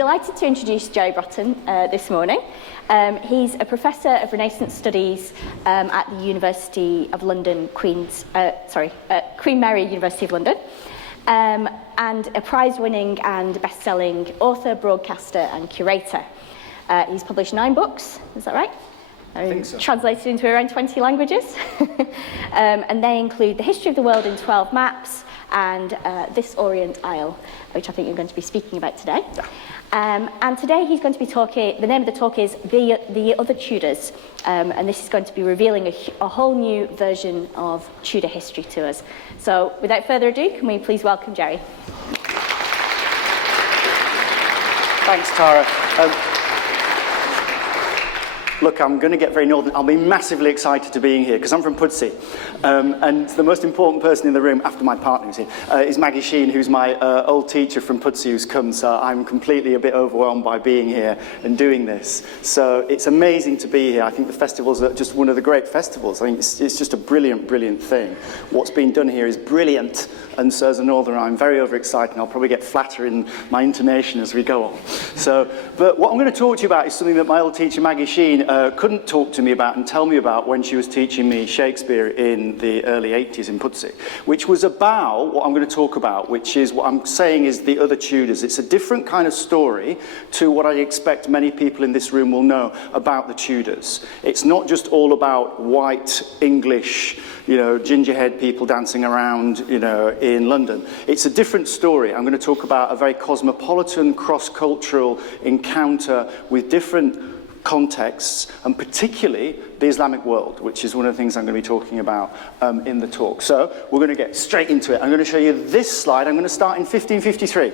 delighted to introduce Jerry Brotton this morning. He's a Professor of Renaissance Studies at the University of London, Queen Mary University of London, and a prize-winning and best-selling author, broadcaster and curator. He's published 9 books, is that right? I think so. Translated into around 20 languages. And they include The History of the World in 12 Maps and This Orient Isle, which I think you're going to be speaking about today. Yeah. And today he's going to be talking, the name of the talk is The Other Tudors, and this is going to be revealing a whole new version of Tudor history to us. So without further ado, can we please welcome Jerry? Thanks, Tara. Look, I'm going to get very northern. I'll be massively excited to being here because I'm from Pudsey. And the most important person in the room, after my partner who's here, is Maggie Sheen, who's my old teacher from Pudsey who's come. So I'm completely a bit overwhelmed by being here and doing this. So it's amazing to be here. I think the festival's just one of the great festivals. I think it's just a brilliant, brilliant thing. What's been done here is brilliant. And so as a northerner, I'm very overexcited. I'll probably get flatter in my intonation as we go on. But what I'm going to talk to you about is something that my old teacher, Maggie Sheen, couldn't talk to me about and tell me about when she was teaching me Shakespeare in the early 80s in Pudsey, which was about what I'm going to talk about, which is what I'm saying is the other Tudors. It's a different kind of story to what I expect many people in this room will know about the Tudors. It's not just all about white English, gingerhead people dancing around, in London. It's a different story. I'm going to talk about a very cosmopolitan, cross-cultural encounter with different contexts, and particularly the Islamic world, which is one of the things I'm going to be talking about in the talk. So we're going to get straight into it. I'm going to show you this slide. I'm going to start in 1553.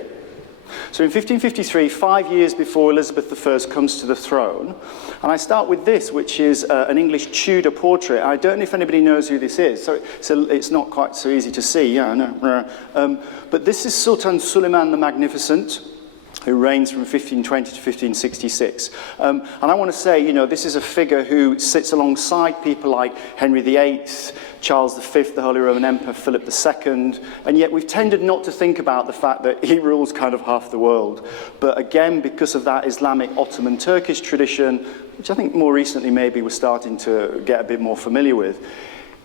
So in 1553, 5 years before Elizabeth I comes to the throne, and I start with this, which is an English Tudor portrait. I don't know if anybody knows who this is, so it's not quite so easy to see. Yeah, I know. But this is Sultan Suleiman the Magnificent, who reigns from 1520 to 1566. And I want to say, this is a figure who sits alongside people like Henry VIII, Charles V, the Holy Roman Emperor, Philip II, and yet we've tended not to think about the fact that he rules kind of half the world. But again, because of that Islamic Ottoman Turkish tradition, which I think more recently maybe we're starting to get a bit more familiar with,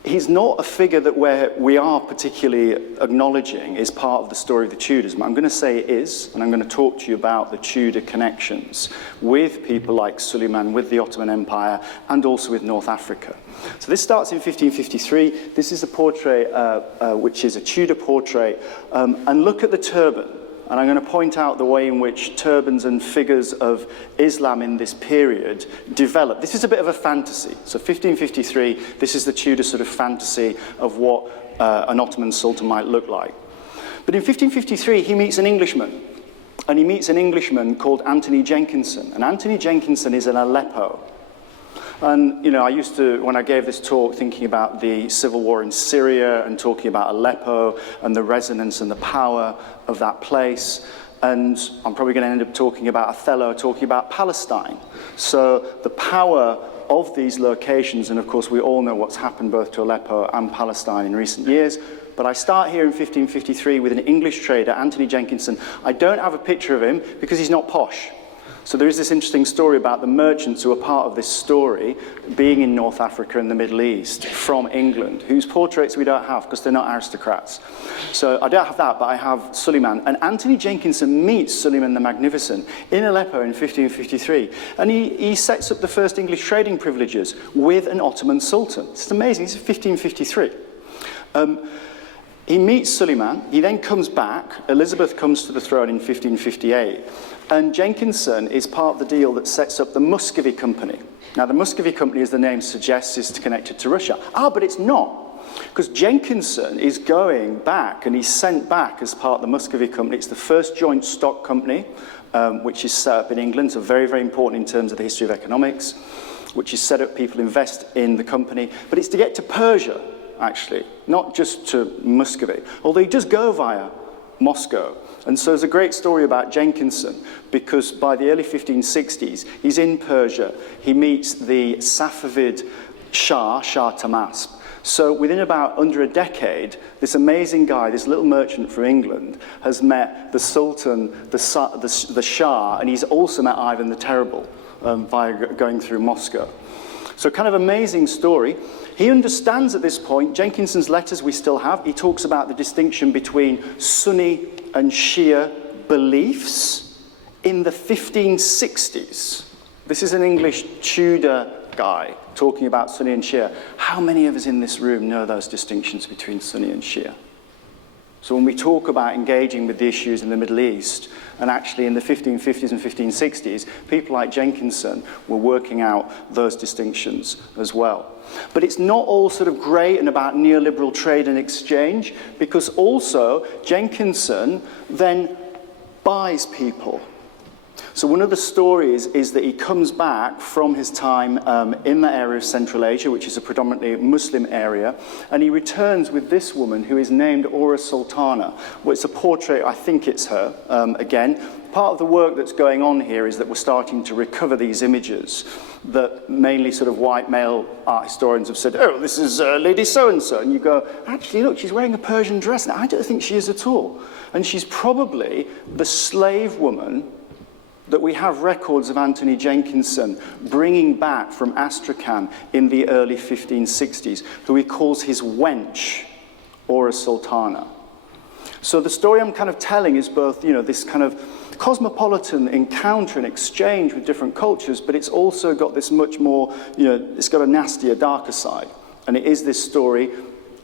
he's not a figure that we are particularly acknowledging is part of the story of the Tudors. I'm going to say it is, and I'm going to talk to you about the Tudor connections with people like Suleiman, with the Ottoman Empire, and also with North Africa. So this starts in 1553. This is a portrait, which is a Tudor portrait. And look at the turban. And I'm going to point out the way in which turbans and figures of Islam in this period develop. This is a bit of a fantasy. So 1553, this is the Tudor sort of fantasy of what an Ottoman sultan might look like. But in 1553, he meets an Englishman. And he meets an Englishman called Anthony Jenkinson. And Anthony Jenkinson is in Aleppo. And, I used to, when I gave this talk, thinking about the civil war in Syria and talking about Aleppo and the resonance and the power of that place. And I'm probably going to end up talking about Othello, talking about Palestine. So the power of these locations, and of course we all know what's happened both to Aleppo and Palestine in recent years. But I start here in 1553 with an English trader, Anthony Jenkinson. I don't have a picture of him because he's not posh. So there is this interesting story about the merchants who are part of this story being in North Africa and the Middle East from England, whose portraits we don't have because they're not aristocrats. So I don't have that, but I have Suleiman. And Anthony Jenkinson meets Suleiman the Magnificent in Aleppo in 1553. And he sets up the first English trading privileges with an Ottoman sultan. It's amazing. This is 1553. He meets Suleiman, he then comes back, Elizabeth comes to the throne in 1558, and Jenkinson is part of the deal that sets up the Muscovy Company. Now the Muscovy Company, as the name suggests, is connected to Russia. But it's not, because Jenkinson is going back, and he's sent back as part of the Muscovy Company. It's the first joint stock company, which is set up in England, so very, very important in terms of the history of economics, which is set up, people invest in the company, but it's to get to Persia, actually, not just to Muscovy, although he does go via Moscow. And so there's a great story about Jenkinson, because by the early 1560s, he's in Persia. He meets the Safavid Shah Tahmasp. So within about under a decade, this amazing guy, this little merchant from England, has met the Sultan, the Shah, and he's also met Ivan the Terrible via going through Moscow. So kind of amazing story. He understands at this point, Jenkinson's letters we still have, he talks about the distinction between Sunni and Shia beliefs in the 1560s. This is an English Tudor guy talking about Sunni and Shia. How many of us in this room know those distinctions between Sunni and Shia? So when we talk about engaging with the issues in the Middle East, and actually in the 1550s and 1560s, people like Jenkinson were working out those distinctions as well. But it's not all sort of great and about neoliberal trade and exchange, because also Jenkinson then buys people. So one of the stories is that he comes back from his time in that area of Central Asia, which is a predominantly Muslim area, and he returns with this woman who is named Aura Sultana. Well, it's a portrait, I think it's her, again. Part of the work that's going on here is that we're starting to recover these images that mainly sort of white male art historians have said, oh, this is Lady So-and-so. And you go, actually, look, she's wearing a Persian dress. Now, I don't think she is at all. And she's probably the slave woman that we have records of Anthony Jenkinson bringing back from Astrakhan in the early 1560s, who he calls his wench, Aura Sultana. So the story I'm kind of telling is both, you know, this kind of cosmopolitan encounter and exchange with different cultures, but it's also got this much more, you know, it's got a nastier, darker side. And it is this story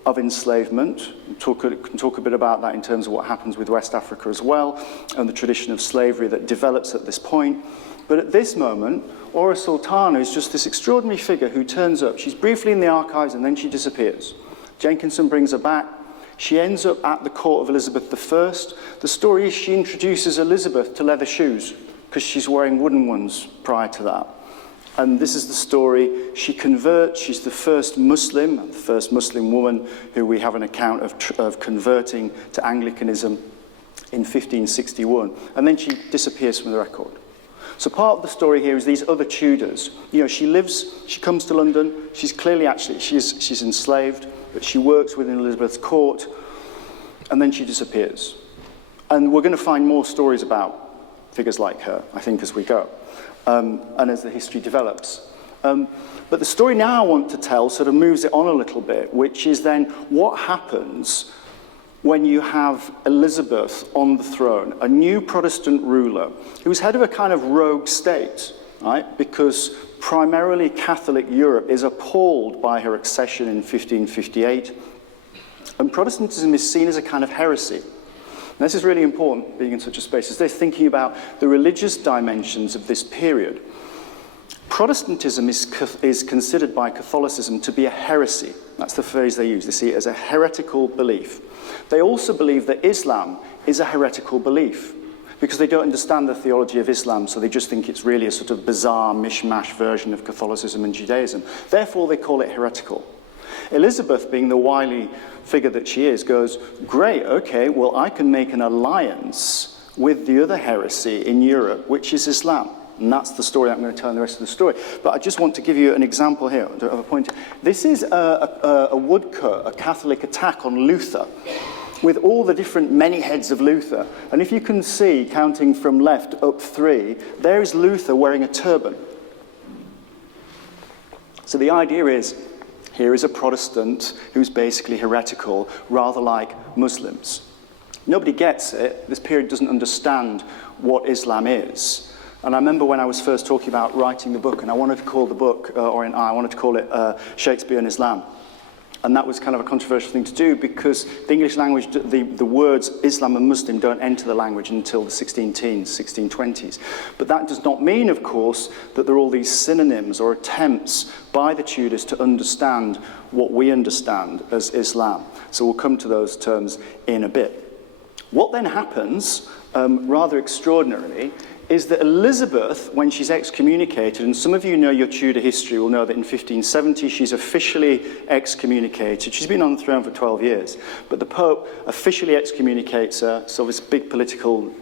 of enslavement. Can talk a bit about that in terms of what happens with West Africa as well, and the tradition of slavery that develops at this point. But at this moment, Aura Sultana is just this extraordinary figure who turns up. She's briefly in the archives and then she disappears. Jenkinson brings her back. She ends up at the court of Elizabeth I. The story is she introduces Elizabeth to leather shoes because she's wearing wooden ones prior to that. And this is the story. She converts. She's the first Muslim woman who we have an account of converting to Anglicanism in 1561. And then she disappears from the record. So part of the story here is these other Tudors. You know, she comes to London. She's clearly she's enslaved, but she works within Elizabeth's court. And then she disappears. And we're going to find more stories about figures like her, I think, as we go. And as the history develops. But the story now I want to tell sort of moves it on a little bit, which is then what happens when you have Elizabeth on the throne, a new Protestant ruler, who's head of a kind of rogue state, right? Because primarily Catholic Europe is appalled by her accession in 1558. And Protestantism is seen as a kind of heresy. And this is really important, being in such a space, as they're thinking about the religious dimensions of this period. Protestantism is considered by Catholicism to be a heresy. That's the phrase they use. They see it as a heretical belief. They also believe that Islam is a heretical belief because they don't understand the theology of Islam, so they just think it's really a sort of bizarre mishmash version of Catholicism and Judaism. Therefore, they call it heretical. Elizabeth, being the wily figure that she is, goes, great, okay, well, I can make an alliance with the other heresy in Europe, which is Islam. And that's the story I'm going to tell in the rest of the story. But I just want to give you an example here, of a point. This is a woodcut, a Catholic attack on Luther, with all the different many heads of Luther. And if you can see, counting from left up 3, there is Luther wearing a turban. So the idea is, here is a Protestant who's basically heretical, rather like Muslims. Nobody gets it. This period doesn't understand what Islam is. And I remember when I was first talking about writing the book, and I wanted to call the book, I wanted to call it Shakespeare and Islam. And that was kind of a controversial thing to do because the English language, the words Islam and Muslim don't enter the language until the 16-teens, 1620s. But that does not mean, of course, that there are all these synonyms or attempts by the Tudors to understand what we understand as Islam. So we'll come to those terms in a bit. What then happens, rather extraordinarily, is that Elizabeth, when she's excommunicated, and some of you know your Tudor history will know that in 1570 she's officially excommunicated. She's been on the throne for 12 years, but the Pope officially excommunicates her, so this big political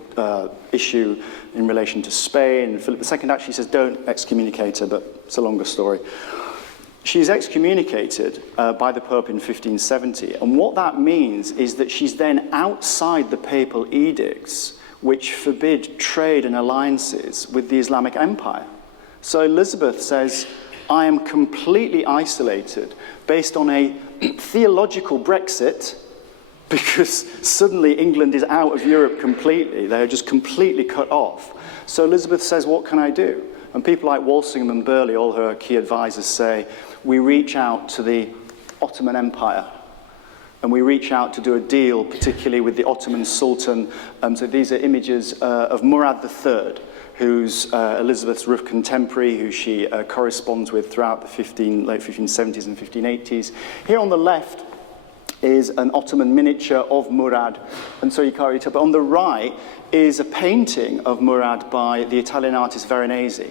issue in relation to Spain. Philip II actually says don't excommunicate her, but it's a longer story. She's excommunicated by the Pope in 1570, and what that means is that she's then outside the papal edicts which forbid trade and alliances with the Islamic Empire. So Elizabeth says, I am completely isolated based on a theological Brexit, because suddenly England is out of Europe completely. They are just completely cut off. So Elizabeth says, what can I do? And people like Walsingham and Burghley, all her key advisors, say, we reach out to the Ottoman Empire, and we reach out to do a deal, particularly with the Ottoman Sultan. So these are images of Murad III, who's Elizabeth's rough contemporary, who she corresponds with throughout the late 1570s and 1580s. Here on the left is an Ottoman miniature of Murad, and so you can't really tell. But on the right is a painting of Murad by the Italian artist Veronese.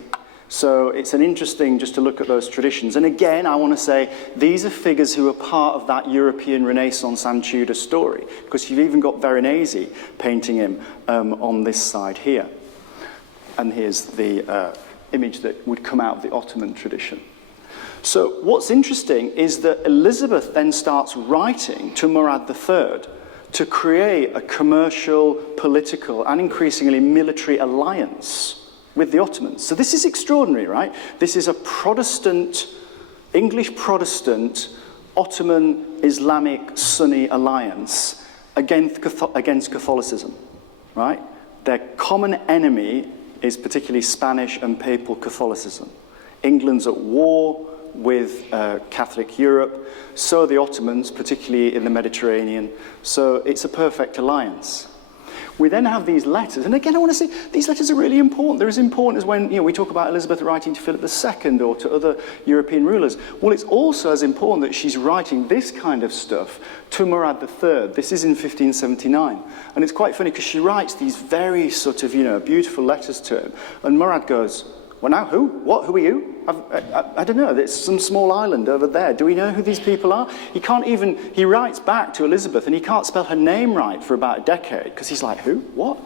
So it's an interesting just to look at those traditions. And again, I want to say these are figures who are part of that European Renaissance and Tudor story, because you've even got Veronese painting him on this side here. And here's the image that would come out of the Ottoman tradition. So what's interesting is that Elizabeth then starts writing to Murad III to create a commercial, political, and increasingly military alliance with the Ottomans. So this is extraordinary, right? This is a Protestant, English Protestant, Ottoman Islamic Sunni alliance against Catholicism, right? Their common enemy is particularly Spanish and papal Catholicism. England's at war with Catholic Europe, so are the Ottomans, particularly in the Mediterranean. So it's a perfect alliance. We then have these letters, and again I want to say these letters are really important. They're as important as when we talk about Elizabeth writing to Philip II or to other European rulers. Well, it's also as important that she's writing this kind of stuff to Murad III. This is in 1579, and it's quite funny because she writes these very sort of beautiful letters to him, and Murad goes, well, now who? What? Who are you? I don't know. It's some small island over there. Do we know who these people are? He writes back to Elizabeth, and he can't spell her name right for about a decade, because he's like, who? What?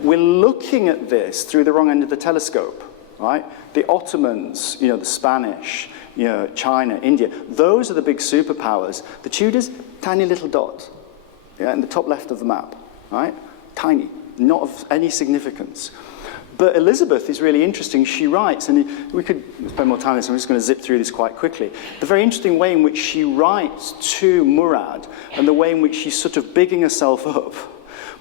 We're looking at this through the wrong end of the telescope, right? The Ottomans, the Spanish, China, India, those are the big superpowers. The Tudors, tiny little dot, in the top left of the map, right? Tiny, not of any significance. But Elizabeth is really interesting. She writes, and we could spend more time on this, I'm just going to zip through this quite quickly. The very interesting way in which she writes to Murad, and the way in which she's sort of bigging herself up,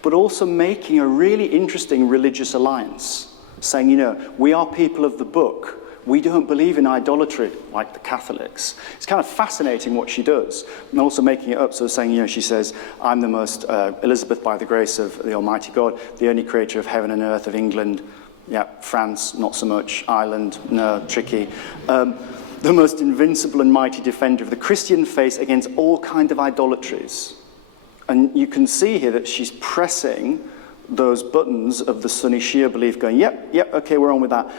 but also making a really interesting religious alliance, saying, we are people of the book. We don't believe in idolatry like the Catholics. It's kind of fascinating what she does, and also making it up. So saying, she says, I'm the most, Elizabeth by the grace of the Almighty God, the only creator of heaven and earth, of England, France, not so much, Ireland, no, tricky. The most invincible and mighty defender of the Christian faith against all kinds of idolatries. And you can see here that she's pressing those buttons of the Sunni Shia belief, going, yep, okay, we're on with that,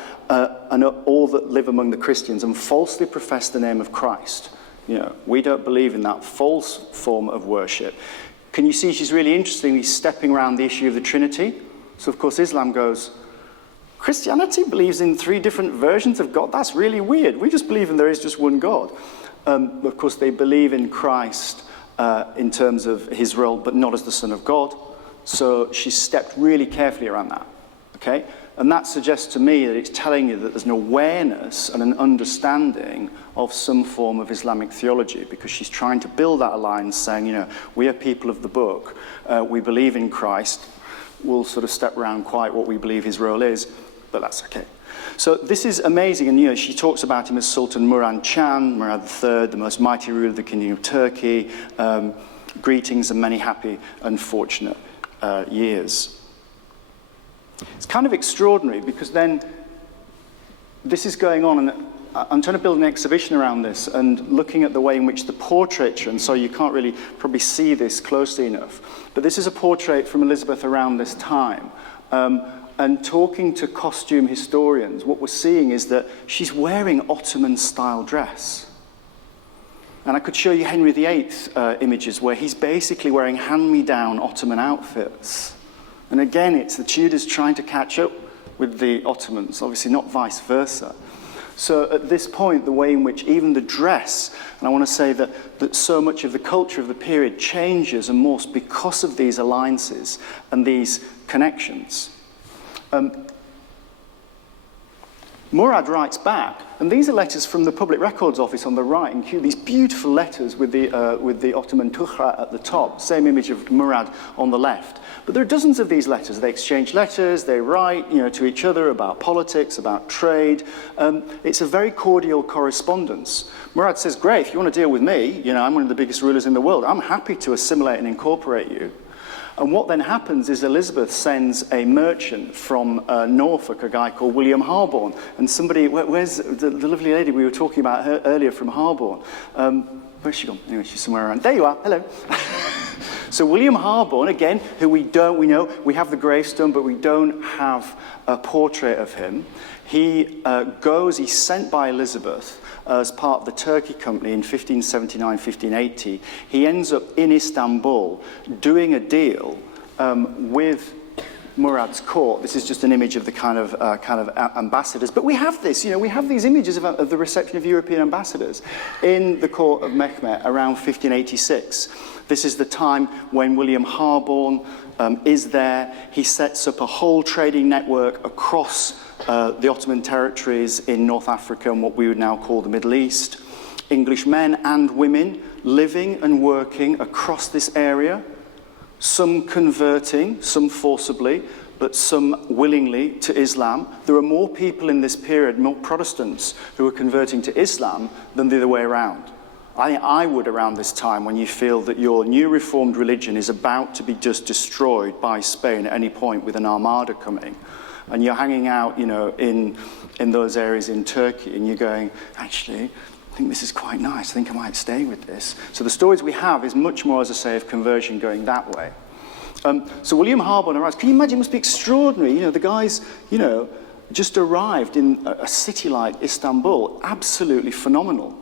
and all that live among the Christians and falsely profess the name of Christ. We don't believe in that false form of worship. Can you see she's really interestingly stepping around the issue of the Trinity? So, of course, Islam goes, Christianity believes in 3 different versions of God. That's really weird. We just believe in there is just one God. Of course, they believe in Christ in terms of his role, but not as the Son of God. So she stepped really carefully around that, okay? And that suggests to me that it's telling you that there's an awareness and an understanding of some form of Islamic theology, because she's trying to build that alliance, saying, we are people of the book, we believe in Christ, we'll sort of step around quite what we believe his role is, but that's okay. So this is amazing, and she talks about him as Sultan Murad Chan, Murad III, the most mighty ruler of the Kingdom of Turkey, greetings and many happy and fortunate years. It's kind of extraordinary, because then this is going on, and I'm trying to build an exhibition around this and looking at the way in which the portraiture, and so you can't really probably see this closely enough, but this is a portrait from Elizabeth around this time. And talking to costume historians, what we're seeing is that she's wearing Ottoman-style dress. And I could show you Henry VIII's images where he's basically wearing hand-me-down Ottoman outfits. And again, it's the Tudors trying to catch up with the Ottomans, obviously not vice versa. So at this point, the way in which even the dress, and I want to say that so much of the culture of the period changes and morphs because of these alliances and these connections. Murad writes back, and these are letters from the Public Records Office on the right, in these beautiful letters with the Ottoman Tukhra at the top, same image of Murad on the left. But there are dozens of these letters. They exchange letters, they write to each other about politics, about trade. It's a very cordial correspondence. Murad says, great, if you want to deal with me, I'm one of the biggest rulers in the world, I'm happy to assimilate and incorporate you. And what then happens is Elizabeth sends a merchant from Norfolk, a guy called William Harborne. And somebody, where's the lovely lady we were talking about her earlier from Harborne? Where's she gone? Anyway, she's somewhere around. There you are, hello. So William Harborne, again, who we know, we have the gravestone, but we don't have a portrait of him. He's sent by Elizabeth as part of the Turkey Company in 1579, 1580. He ends up in Istanbul doing a deal with Murad's court. This is just an image of the kind of ambassadors. But we have this, we have these images of the reception of European ambassadors in the court of Mehmet around 1586. This is the time when William Harborne is there. He sets up a whole trading network across the Ottoman territories in North Africa and what we would now call the Middle East. English men and women living and working across this area, some converting, some forcibly, but some willingly to Islam. There are more people in this period, more Protestants, who are converting to Islam than the other way around. I would around this time, when you feel that your new reformed religion is about to be just destroyed by Spain at any point with an armada coming, and you're hanging out, in those areas in Turkey, and you're going, actually, I think this is quite nice. I think I might stay with this. So the stories we have is much more, as I say, of conversion going that way. So William Harborne arrives. Can you imagine? It must be extraordinary. The guys, just arrived in a city like Istanbul. Absolutely phenomenal.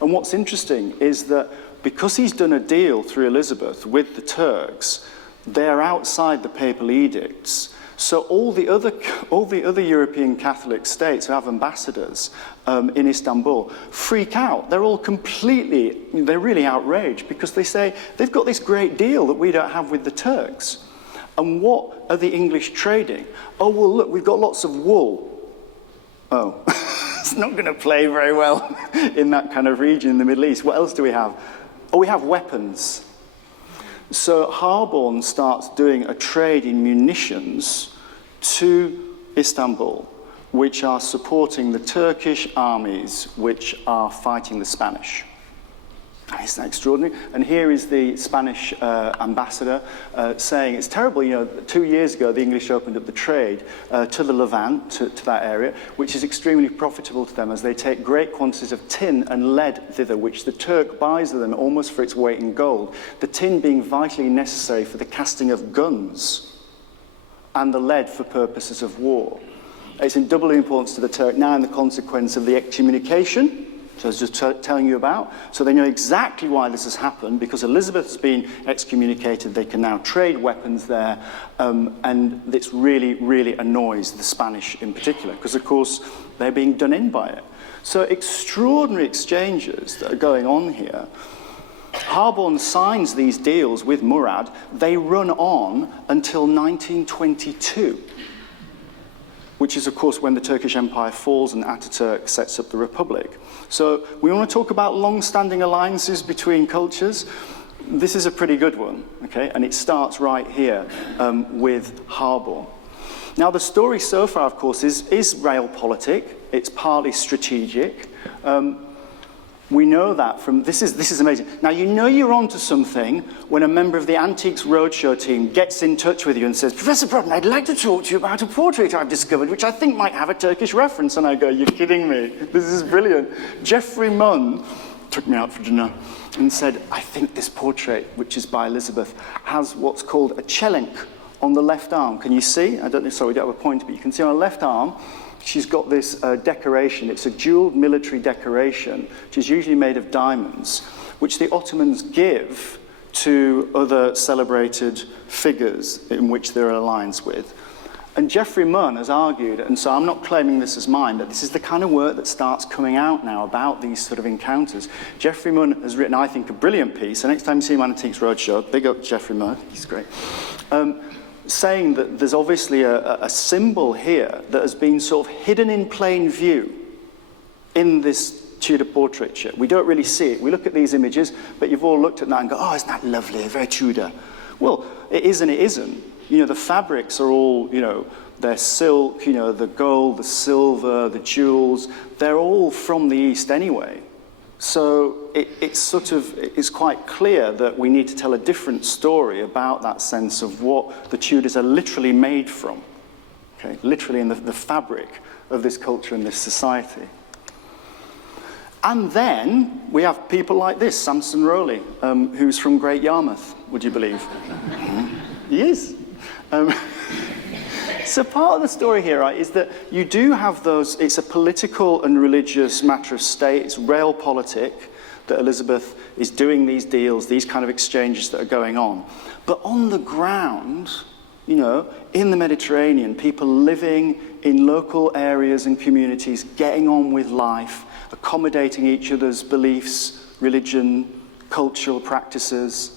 And what's interesting is that because he's done a deal through Elizabeth with the Turks, they're outside the papal edicts. So all the other European Catholic states who have ambassadors in Istanbul freak out. They're all they're really outraged because they say they've got this great deal that we don't have with the Turks. And what are the English trading? Oh, well, look, we've got lots of wool. Oh, it's not going to play very well in that kind of region in the Middle East. What else do we have? Oh, we have weapons. So Harborne starts doing a trade in munitions to Istanbul, which are supporting the Turkish armies which are fighting the Spanish. Isn't that extraordinary? And here is the Spanish ambassador saying, it's terrible, 2 years ago the English opened up the trade to the Levant, to that area, which is extremely profitable to them as they take great quantities of tin and lead thither, which the Turk buys of them almost for its weight in gold, the tin being vitally necessary for the casting of guns and the lead for purposes of war. It's in double importance to the Turk now in the consequence of the excommunication, so I was just telling you about. So they know exactly why this has happened, because Elizabeth has been excommunicated. They can now trade weapons there, and this really, really annoys the Spanish in particular, because, of course, they're being done in by it. So extraordinary exchanges that are going on here. Harborne signs these deals with Murad. They run on until 1922. Which is, of course, when the Turkish Empire falls and Ataturk sets up the Republic. So we want to talk about long-standing alliances between cultures. This is a pretty good one, okay? And it starts right here with Harborne. Now, the story so far, of course, is realpolitik. It's partly strategic. We know that from, this is amazing. Now, you're onto something when a member of the Antiques Roadshow team gets in touch with you and says, Professor Brotton, I'd like to talk to you about a portrait I've discovered, which I think might have a Turkish reference. And I go, you're kidding me. This is brilliant. Geoffrey Munn took me out for dinner and said, I think this portrait, which is by Elizabeth, has what's called a chelenk on the left arm. Can you see? I don't know, sorry, we don't have a pointer, but you can see on her left arm, she's got this decoration. It's a jeweled military decoration, which is usually made of diamonds, which the Ottomans give to other celebrated figures in which they're alliance with. And Geoffrey Munn has argued, and so I'm not claiming this as mine, but this is the kind of work that starts coming out now about these sort of encounters. Geoffrey Munn has written, I think, a brilliant piece. So next time you see him on Antiques Roadshow, big up Geoffrey Munn, he's great. Saying that there's obviously a symbol here that has been sort of hidden in plain view in this Tudor portraiture. We don't really see it. We look at these images, but you've all looked at that and go, oh, isn't that lovely, very Tudor. Well, it is and it isn't. You know, the fabrics are all, you know, they're silk, you know, the gold, the silver, the jewels, they're all from the East anyway. So it's quite clear that we need to tell a different story about that sense of what the Tudors are literally made from, okay? Literally in the fabric of this culture and this society. And then we have people like this, Samson Rowley, who's from Great Yarmouth, would you believe? He is. So part of the story here, right, is that you do have those, it's a political and religious matter of state, it's realpolitik that Elizabeth is doing these deals, these kind of exchanges that are going on. But on the ground, you know, in the Mediterranean, people living in local areas and communities, getting on with life, accommodating each other's beliefs, religion, cultural practices.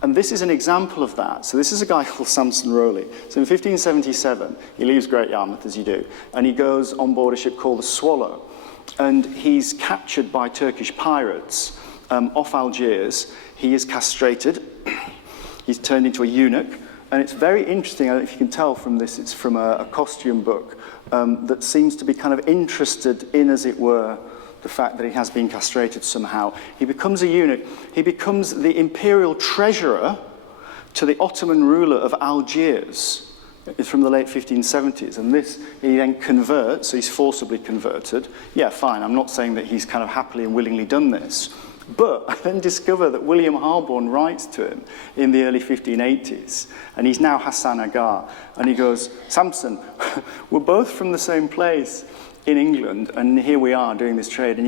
And this is an example of that. So this is a guy called Samson Rowley. So in 1577, he leaves Great Yarmouth, as you do, and he goes on board a ship called the Swallow. And he's captured by Turkish pirates off Algiers. He is castrated. He's turned into a eunuch. And it's very interesting, I don't know if you can tell from this, it's from a costume book that seems to be kind of interested in, as it were, the fact that he has been castrated somehow. He becomes a eunuch. He becomes the imperial treasurer to the Ottoman ruler of Algiers. It's from the late 1570s. And this, he then converts, so he's forcibly converted. Yeah, fine, I'm not saying that he's kind of happily and willingly done this. But I then discover that William Harborne writes to him in the early 1580s, and he's now Hassan Agar, and he goes, Samson, we're both from the same place in England, and here we are doing this trade. And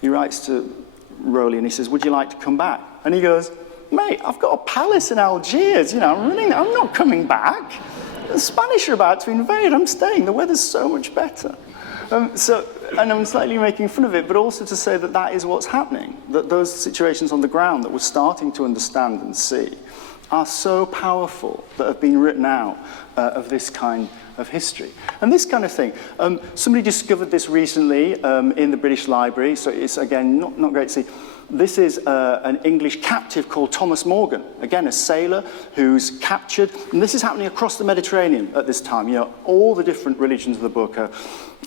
he writes to Rowley, and he says, would you like to come back? And he goes, mate, I've got a palace in Algiers, you know, I'm not coming back. The Spanish are about to invade, I'm staying, the weather's so much better. And I'm slightly making fun of it, but also to say that that is what's happening, that those situations on the ground that we're starting to understand and see are so powerful that have been written out of this kind of history. And this kind of thing, somebody discovered this recently in the British Library, so it's, again, not great to see. This is an English captive called Thomas Morgan, again, a sailor who's captured, and this is happening across the Mediterranean at this time. You know, all the different religions of the book are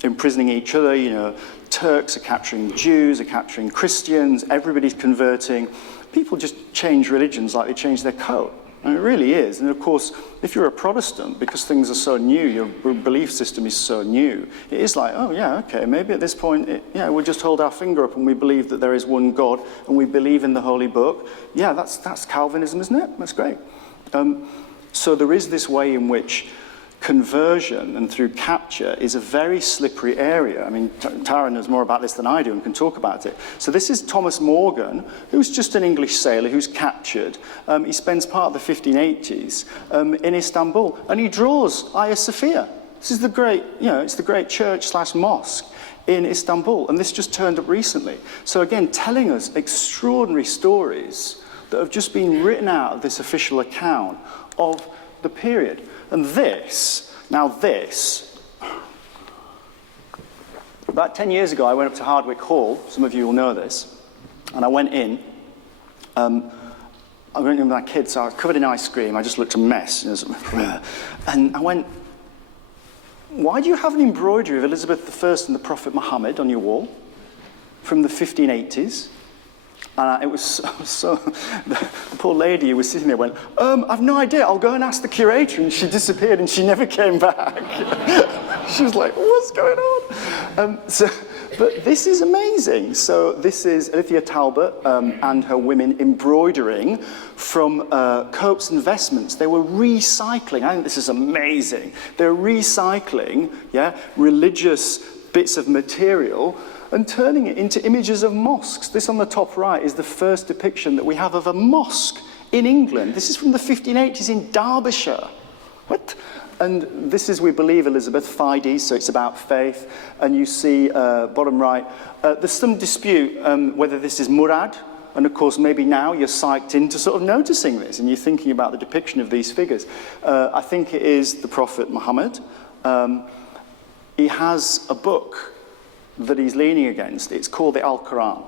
imprisoning each other. You know, Turks are capturing Jews, are capturing Christians, everybody's converting. People just change religions like they change their coat. And it really is. And of course, if you're a Protestant, because things are so new, your belief system is so new, it is like, oh yeah, okay, maybe at this point, we'll just hold our finger up and we believe that there is one God and we believe in the Holy Book. Yeah, that's Calvinism, isn't it? That's great. So there is this way in which conversion and through capture is a very slippery area. I mean, Tara knows more about this than I do and can talk about it. So this is Thomas Morgan, who's just an English sailor who's captured. He spends part of the 1580s in Istanbul, and he draws Hagia Sophia. This is the great, it's the great church/mosque in Istanbul, and this just turned up recently. So again, telling us extraordinary stories that have just been written out of this official account of the period. And this, about 10 years ago, I went up to Hardwick Hall, some of you will know this, and I went in with my kids, so I was covered in ice cream, I just looked a mess, and I went, why do you have an embroidery of Elizabeth I and the Prophet Muhammad on your wall from the 1580s? And it was so the poor lady who was sitting there went, I've no idea, I'll go and ask the curator. And she disappeared and she never came back. She was like, what's going on? But this is amazing. So this is Alithea Talbot and her women embroidering from Cope's and Vestments. They were recycling, I think this is amazing. They're recycling, religious bits of material and turning it into images of mosques. This on the top right is the first depiction that we have of a mosque in England. This is from the 1580s in Derbyshire. What? And this is, we believe, Elizabeth, Fide, so it's about faith. And you see, bottom right, there's some dispute whether this is Murad. And of course, maybe now you're psyched into sort of noticing this and you're thinking about the depiction of these figures. I think it is the Prophet Muhammad. He has a book that he's leaning against. It's called the Al-Quran.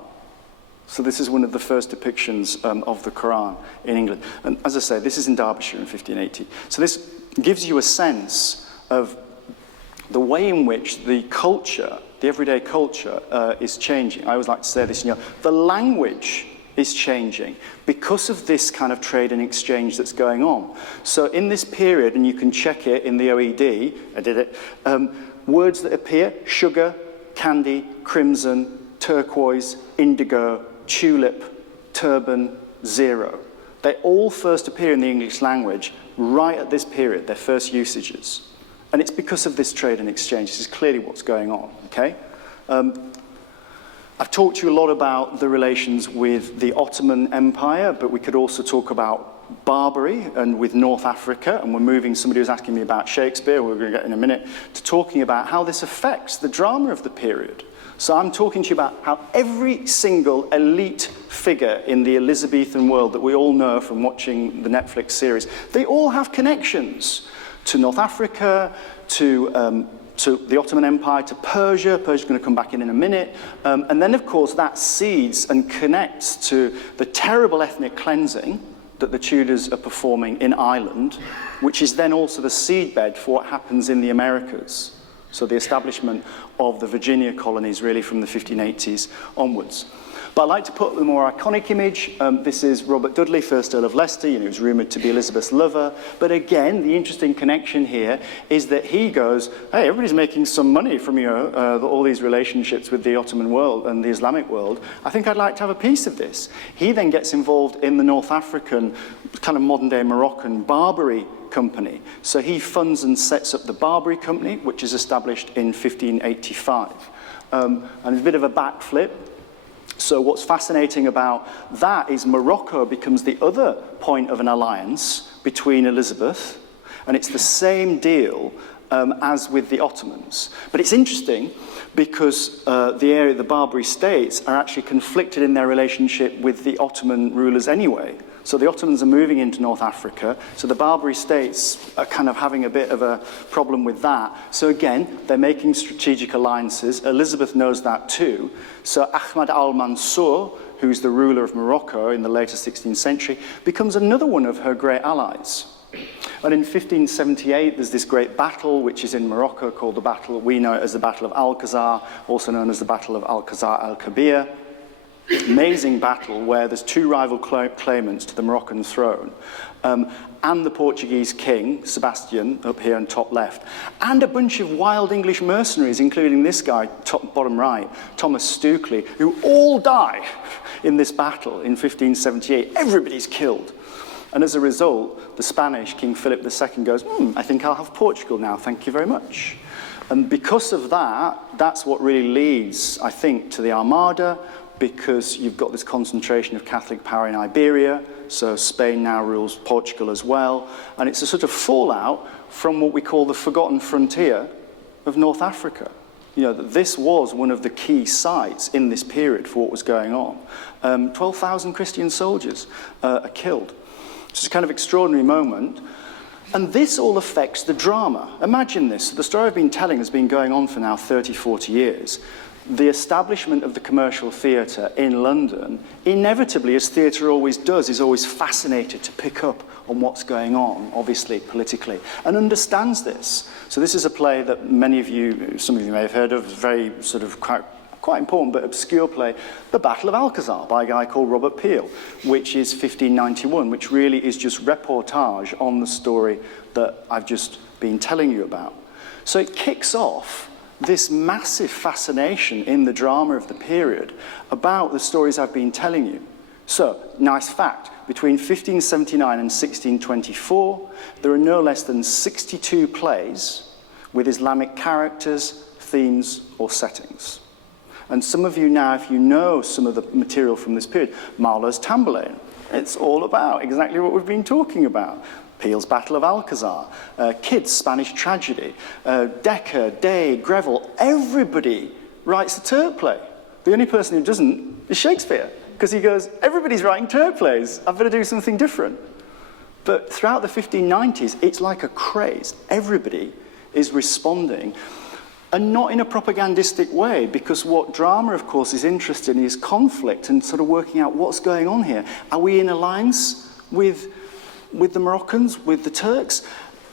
So this is one of the first depictions of the Quran in England. And as I say, this is in Derbyshire in 1580. So this gives you a sense of the way in which the culture, the everyday culture, is changing. I always like to say this, the language is changing because of this kind of trade and exchange that's going on. So in this period, and you can check it in the OED, I did it, words that appear: sugar, candy, crimson, turquoise, indigo, tulip, turban, zero. They all first appear in the English language right at this period, their first usages. And it's because of this trade and exchange. This is clearly what's going on, okay? I've talked to you a lot about the relations with the Ottoman Empire, but we could also talk about Barbary and with North Africa, and we're moving, somebody was asking me about Shakespeare, we're going to get in a minute, to talking about how this affects the drama of the period. So I'm talking to you about how every single elite figure in the Elizabethan world that we all know from watching the Netflix series, they all have connections to North Africa, to the Ottoman Empire, to Persia. Persia's going to come back in a minute. And then, of course, that seeds and connects to the terrible ethnic cleansing that the Tudors are performing in Ireland, which is then also the seedbed for what happens in the Americas. So the establishment of the Virginia colonies really from the 1580s onwards. But I'd like to put the more iconic image. This is Robert Dudley, first Earl of Leicester. He was rumoured to be Elizabeth's lover. But again, the interesting connection here is that he goes, hey, everybody's making some money from all these relationships with the Ottoman world and the Islamic world. I think I'd like to have a piece of this. He then gets involved in the North African, kind of modern-day Moroccan Barbary company. So he funds and sets up the Barbary Company, which is established in 1585. And it's a bit of a backflip. So what's fascinating about that is Morocco becomes the other point of an alliance between Elizabeth, and it's the same deal as with the Ottomans. But it's interesting because the Barbary states are actually conflicted in their relationship with the Ottoman rulers anyway. So the Ottomans are moving into North Africa, so the Barbary states are kind of having a bit of a problem with that. So again, they're making strategic alliances. Elizabeth knows that too. So Ahmad al-Mansur, who's the ruler of Morocco in the later 16th century, becomes another one of her great allies. And in 1578, there's this great battle, which is in Morocco, called the battle, we know it as the Battle of Alcazar, also known as the Battle of Alcazar al-Kabir. Amazing battle where there's two rival claimants to the Moroccan throne, and the Portuguese king, Sebastian, up here on top left, and a bunch of wild English mercenaries, including this guy, bottom right, Thomas Stukely, who all die in this battle in 1578. Everybody's killed. And as a result, the Spanish, King Philip II, goes, I think I'll have Portugal now, thank you very much. And because of that, that's what really leads, I think, to the Armada, because you've got this concentration of Catholic power in Iberia, so Spain now rules Portugal as well, and it's a sort of fallout from what we call the forgotten frontier of North Africa. This was one of the key sites in this period for what was going on. 12,000 Christian soldiers are killed. It's a kind of extraordinary moment. And this all affects the drama. Imagine this. The story I've been telling has been going on for now 30, 40 years. The establishment of the commercial theatre in London, inevitably, as theatre always does, is always fascinated to pick up on what's going on, obviously, politically, and understands this. So this is a play that many of you, some of you may have heard of, very sort of quite important but obscure play, The Battle of Alcazar, by a guy called Robert Peel, which is 1591, which really is just reportage on the story that I've just been telling you about. So it kicks off this massive fascination in the drama of the period about the stories I've been telling you. So, nice fact, between 1579 and 1624, there are no less than 62 plays with Islamic characters, themes, or settings. And some of you now, if you know some of the material from this period, Marlowe's Tamburlaine, it's all about exactly what we've been talking about. Peel's Battle of Alcazar, Kidd's Spanish Tragedy, Dekker, Day, Greville, everybody writes a Turk play. The only person who doesn't is Shakespeare, because he goes, everybody's writing Turk plays, I've got to do something different. But throughout the 1590s, it's like a craze. Everybody is responding, and not in a propagandistic way, because what drama, of course, is interested in is conflict and sort of working out what's going on here. Are we in alliance with the Moroccans, with the Turks?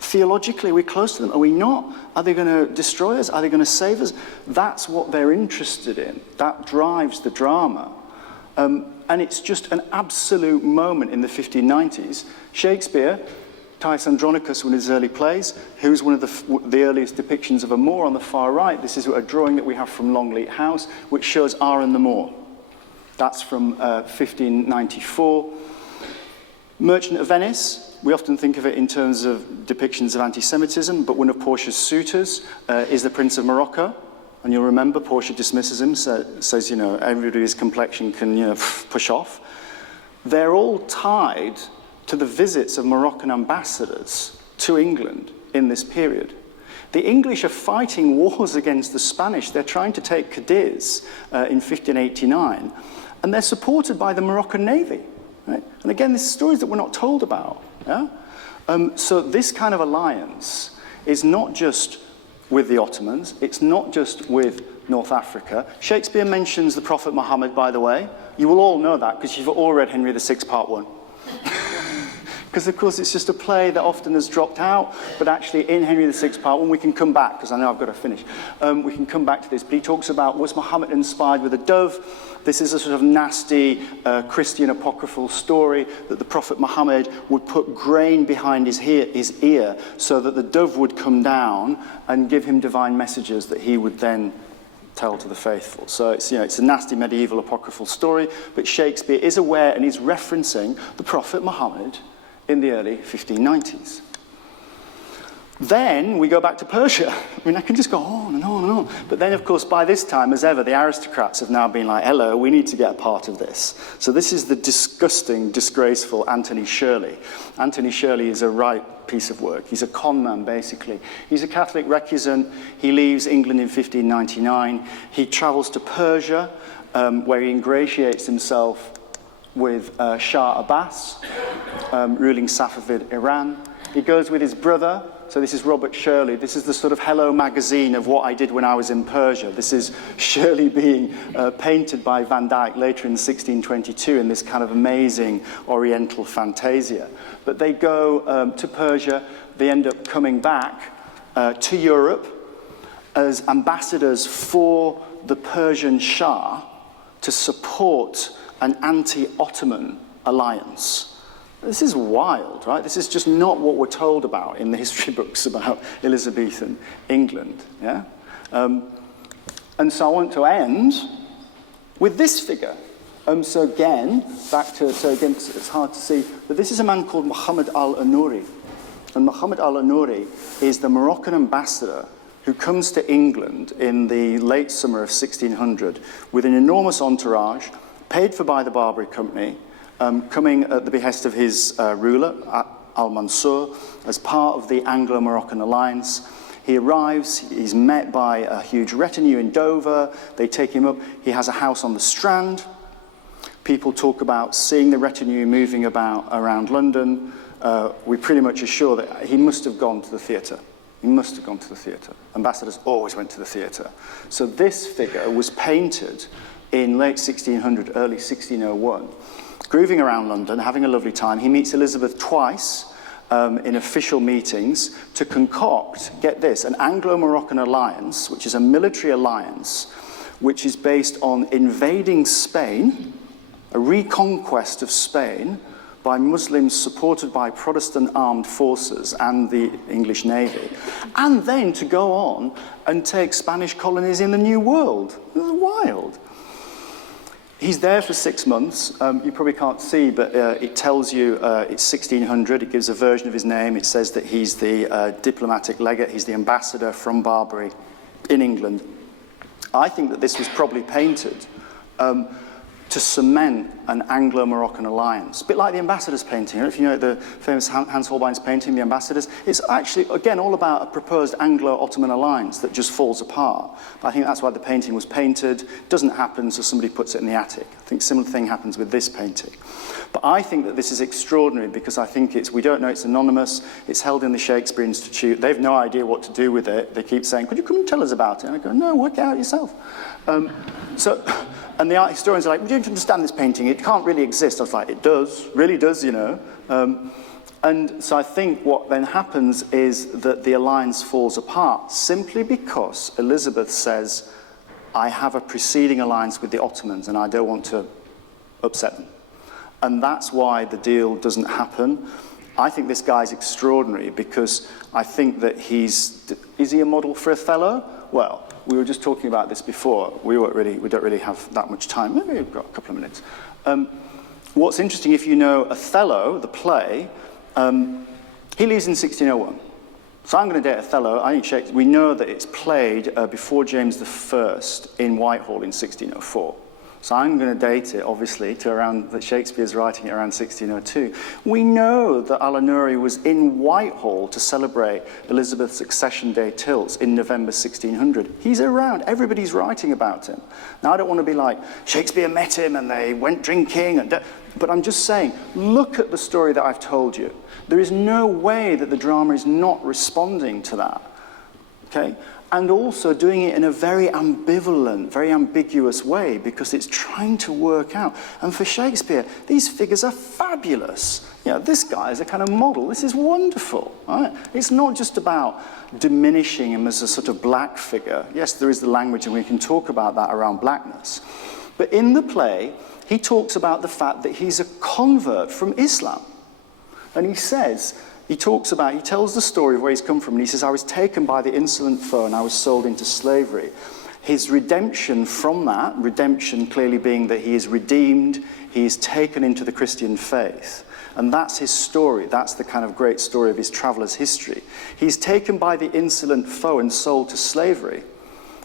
Theologically, are we close to them? Are we not? Are they going to destroy us? Are they going to save us? That's what they're interested in. That drives the drama. And it's just an absolute moment in the 1590s. Shakespeare, Titus Andronicus, one of his early plays, who's one of the earliest depictions of a Moor on the far right. This is a drawing that we have from Longleat House, which shows Aaron the Moor. That's from 1594. Merchant of Venice. We often think of it in terms of depictions of anti-Semitism, but one of Portia's suitors is the Prince of Morocco. And you'll remember Portia dismisses him, says, everybody's complexion can, push off. They're all tied to the visits of Moroccan ambassadors to England in this period. The English are fighting wars against the Spanish. They're trying to take Cadiz in 1589, and they're supported by the Moroccan Navy. Right? And again, this is stories that we're not told about. Yeah? So this kind of alliance is not just with the Ottomans, it's not just with North Africa. Shakespeare mentions the Prophet Muhammad, by the way. You will all know that because you've all read Henry VI, Part 1. Because, of course, it's just a play that often has dropped out, but actually in Henry VI, Part 1, we can come back, because I know I've got to finish. We can come back to this, but he talks about, was Muhammad inspired with a dove? This is a sort of nasty Christian apocryphal story that the Prophet Muhammad would put grain behind his ear so that the dove would come down and give him divine messages that he would then tell to the faithful. So it's a nasty medieval apocryphal story, but Shakespeare is aware and is referencing the Prophet Muhammad in the early 1590s. Then we go back to Persia. I mean, I can just go on and on and on. But then, of course, by this time, as ever, the aristocrats have now been like, hello, we need to get a part of this. So this is the disgusting, disgraceful Anthony Shirley. Anthony Shirley is a right piece of work. He's a con man, basically. He's a Catholic recusant. He leaves England in 1599. He travels to Persia, where he ingratiates himself with Shah Abbas, ruling Safavid Iran. He goes with his brother. So this is Robert Shirley. This is the sort of Hello magazine of what I did when I was in Persia. This is Shirley being painted by Van Dyck later in 1622 in this kind of amazing Oriental fantasia. But they go to Persia. They end up coming back to Europe as ambassadors for the Persian Shah to support an anti-Ottoman alliance. This is wild, right? This is just not what we're told about in the history books about Elizabethan England. Yeah? And so I want to end with this figure. So again, it's hard to see, but this is a man called Muhammad al-Anuri. And Muhammad al-Anuri is the Moroccan ambassador who comes to England in the late summer of 1600 with an enormous entourage, paid for by the Barbary Company, coming at the behest of his ruler, Al-Mansur, as part of the Anglo-Moroccan alliance. He arrives, he's met by a huge retinue in Dover, they take him up, he has a house on the Strand. People talk about seeing the retinue moving about around London. We pretty much are sure that he must have gone to the theatre. He must have gone to the theatre. Ambassadors always went to the theatre. So this figure was painted in late 1600, early 1601, grooving around London, having a lovely time. He meets Elizabeth twice in official meetings to concoct, get this, an Anglo-Moroccan alliance, which is a military alliance, which is based on invading Spain, a reconquest of Spain by Muslims supported by Protestant armed forces and the English Navy, and then to go on and take Spanish colonies in the New World. This is wild. He's there for 6 months. You probably can't see, but it tells you it's 1600. It gives a version of his name. It says that he's the diplomatic legate. He's the ambassador from Barbary in England. I think that this was probably painted to cement an Anglo-Moroccan alliance. A bit like the Ambassadors painting. I don't know if you know the famous Hans Holbein's painting, The Ambassadors. It's actually, again, all about a proposed Anglo-Ottoman alliance that just falls apart. But I think that's why the painting was painted. It doesn't happen, so somebody puts it in the attic. I think a similar thing happens with this painting. But I think that this is extraordinary because I think we don't know, it's anonymous, it's held in the Shakespeare Institute, they've no idea what to do with it. They keep saying, could you come and tell us about it? And I go, no, work it out yourself. And the art historians are like, we don't understand this painting, it can't really exist. I was like, it does, really does, you know. And so I think what then happens is that the alliance falls apart simply because Elizabeth says, I have a preceding alliance with the Ottomans and I don't want to upset them. And that's why the deal doesn't happen. I think this guy's extraordinary because I think that is he a model for Othello? Well, we were just talking about this before. We don't really have that much time. Maybe we've got a couple of minutes. What's interesting, if you know Othello, the play, he leaves in 1601. So I'm going to date Othello. I think Shakespeare, we know that it's played before James I in Whitehall in 1604. So I'm going to date it, obviously, to around that Shakespeare's writing it around 1602. We know that Alan-Nuri was in Whitehall to celebrate Elizabeth's Succession Day tilts in November 1600. He's around. Everybody's writing about him. Now, I don't want to be like, Shakespeare met him and they went drinking. But I'm just saying, look at the story that I've told you. There is no way that the drama is not responding to that. Okay? And also doing it in a very ambivalent, very ambiguous way because it's trying to work out. And for Shakespeare, these figures are fabulous. You know, this guy is a kind of model. This is wonderful. Right? It's not just about diminishing him as a sort of black figure. Yes, there is the language and we can talk about that around blackness. But in the play, he talks about the fact that he's a convert from Islam. And he tells the story of where he's come from, and he says, I was taken by the insolent foe and I was sold into slavery. His redemption from that, redemption clearly being that he is redeemed, he is taken into the Christian faith. And that's his story. That's the kind of great story of his traveller's history. He's taken by the insolent foe and sold to slavery.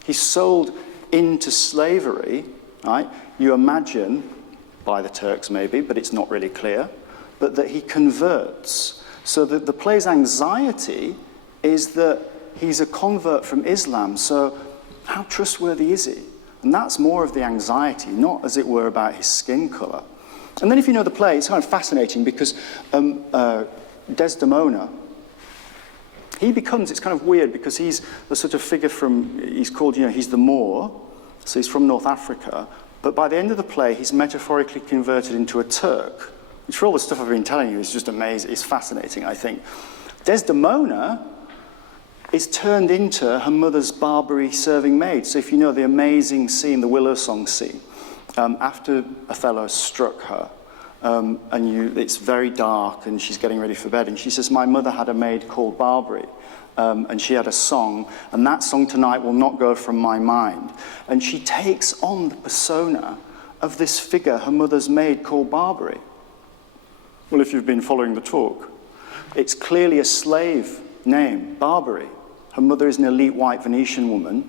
He's sold into slavery, right? You imagine, by the Turks maybe, but it's not really clear, but that he converts. So the play's anxiety is that he's a convert from Islam, so how trustworthy is he? And that's more of the anxiety, not as it were about his skin colour. And then if you know the play, it's kind of fascinating because Desdemona, it's kind of weird because he's the sort of figure he's called, he's the Moor, so he's from North Africa, but by the end of the play, he's metaphorically converted into a Turk. Which for all the stuff I've been telling you is just amazing. It's fascinating, I think. Desdemona is turned into her mother's Barbary serving maid. So if you know the amazing scene, the Willow Song scene, after Othello struck her, it's very dark and she's getting ready for bed, and she says, my mother had a maid called Barbary, and she had a song, and that song tonight will not go from my mind. And she takes on the persona of this figure, her mother's maid called Barbary. Well, if you've been following the talk, it's clearly a slave name, Barbary. Her mother is an elite white Venetian woman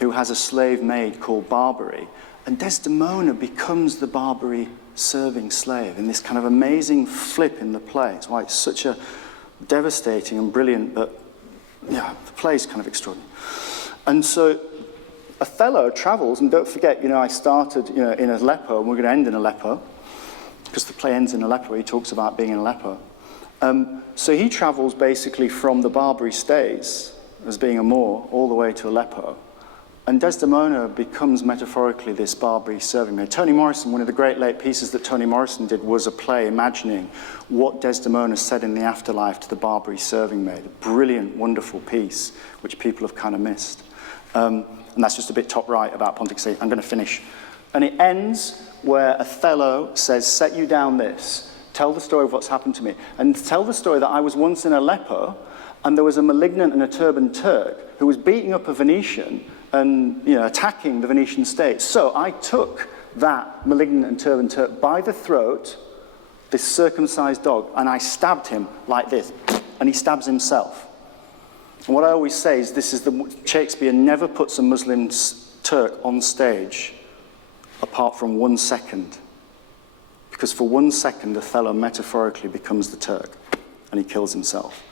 who has a slave maid called Barbary. And Desdemona becomes the Barbary serving slave in this kind of amazing flip in the play. It's why it's such a devastating and brilliant, but yeah, the play is kind of extraordinary. And so Othello travels, and don't forget, I started in Aleppo, and we're going to end in Aleppo. Because the play ends in Aleppo, he talks about being in Aleppo. So he travels basically from the Barbary stays, as being a Moor, all the way to Aleppo. And Desdemona becomes metaphorically this Barbary serving maid. Toni Morrison, one of the great late pieces that Toni Morrison did was a play imagining what Desdemona said in the afterlife to the Barbary serving maid. A brilliant, wonderful piece, which people have kind of missed. And that's just a bit top right about Pontic. I'm going to finish. And it ends where Othello says, set you down this, tell the story of what's happened to me, and tell the story that I was once in Aleppo, and there was a malignant and a turbaned Turk who was beating up a Venetian and attacking the Venetian state. So I took that malignant and turbaned Turk by the throat, this circumcised dog, and I stabbed him like this, and he stabs himself. And what I always say is Shakespeare never puts a Muslim Turk on stage apart from 1 second. Because for 1 second, Othello metaphorically becomes the Turk, and he kills himself.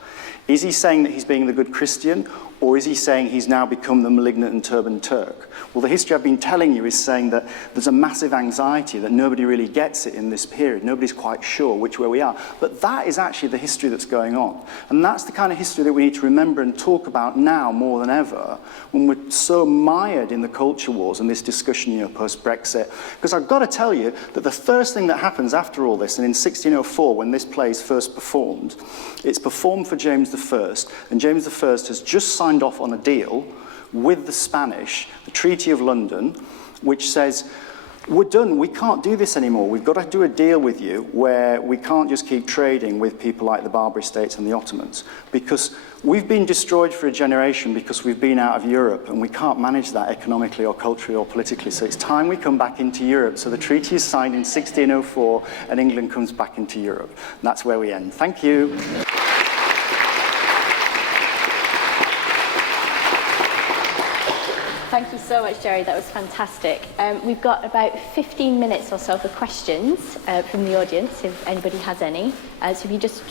Is he saying that he's being the good Christian, or is he saying he's now become the malignant and turbaned Turk? Well, the history I've been telling you is saying that there's a massive anxiety, that nobody really gets it in this period. Nobody's quite sure which way we are. But that is actually the history that's going on. And that's the kind of history that we need to remember and talk about now more than ever, when we're so mired in the culture wars and this discussion, post-Brexit. Because I've got to tell you that the first thing that happens after all this, and in 1604, when this play is first performed, it's performed for James I, and James I has just signed off on a deal with the Spanish, the Treaty of London, which says, we're done, we can't do this anymore. We've got to do a deal with you where we can't just keep trading with people like the Barbary states and the Ottomans, because we've been destroyed for a generation because we've been out of Europe, and we can't manage that economically or culturally or politically. So it's time we come back into Europe. So the treaty is signed in 1604, and England comes back into Europe. And that's where we end. Thank you. Thank you so much, Jerry. That was fantastic. We've got about 15 minutes or so for questions from the audience, if anybody has any. So if you just